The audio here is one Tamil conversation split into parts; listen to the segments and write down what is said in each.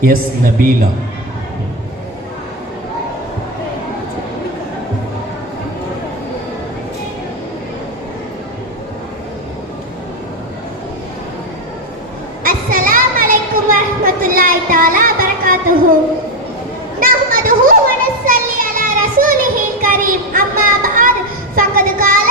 எஸ் நபீலா نحمده ونصلي على رسوله الكريم أما بعد فقد قال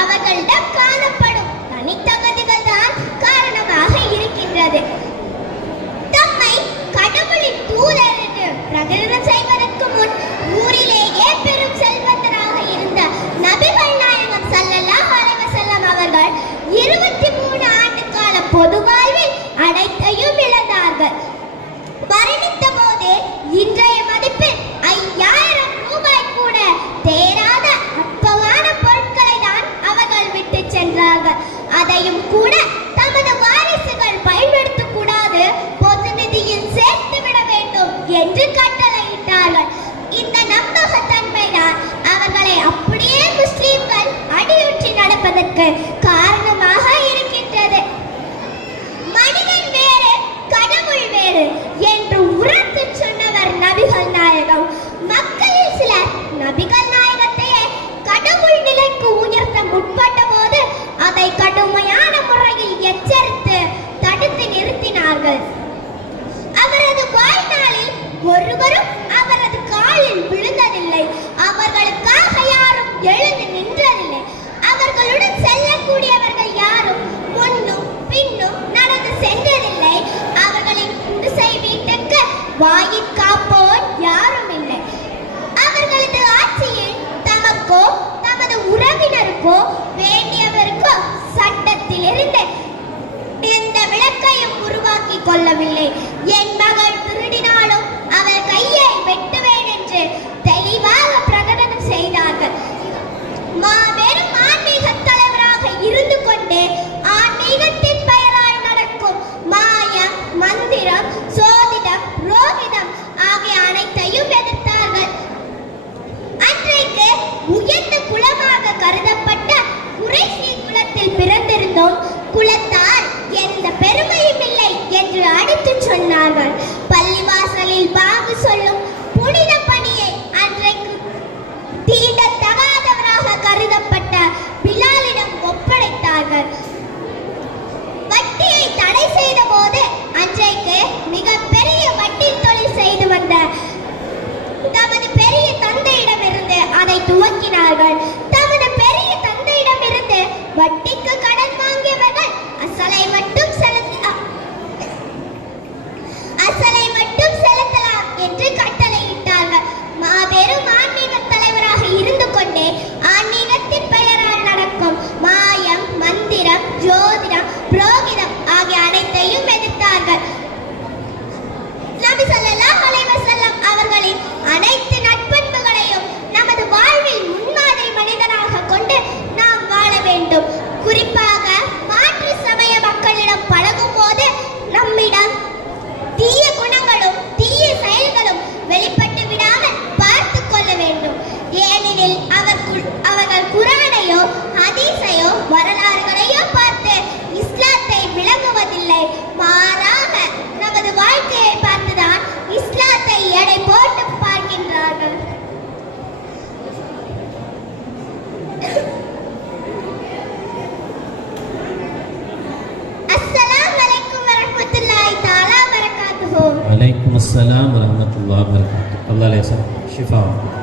அவர்கள்ட்ட விரும்பவில்லை என் மகள் திருடினாலும் அவர் கையை வெட்டுவேன் என்று தெளிவாக பிரகடனம் செய்தார்கள். மாபெரும் ஆன்மீக தலைவராக இருந்து கொண்டே ஆன்மீகத்தின் பெயரால் நடக்கும் மாய மந்திரம் சோதிடம் ரோகிதம் ஆகிய அனைத்தையும் எதிர்த்தார்கள். அன்றைக்கு உயர்ந்த குலமாக கருதப்பட்ட குறைசி குலத்தில் பிறந்திருந்தோம் குலத்தில் பேசினார்கள் பள்ளிவாசலில் பாகு சொல்லும் புனித பணியை அன்றைக்கு தீண்டத்தகாதவனாக கருதப்பட்ட பிலாலிடம் ஒப்படைத்தார்கள். வட்டியை தடை செய்த போது அன்றைக்கு மிகப்பெரிய வட்டி தொழில் செய்து வந்த தமது பெரிய தந்தையிடமிருந்து அதை துவக்கினார்கள். தமது பெரிய தந்தையிடமிருந்து வட்டிக்கு கடன் வாங்கியவர்கள் அசலை Assalamualaikum. السلام ورحمة الله وبركاته. الله يسلمك شفاء.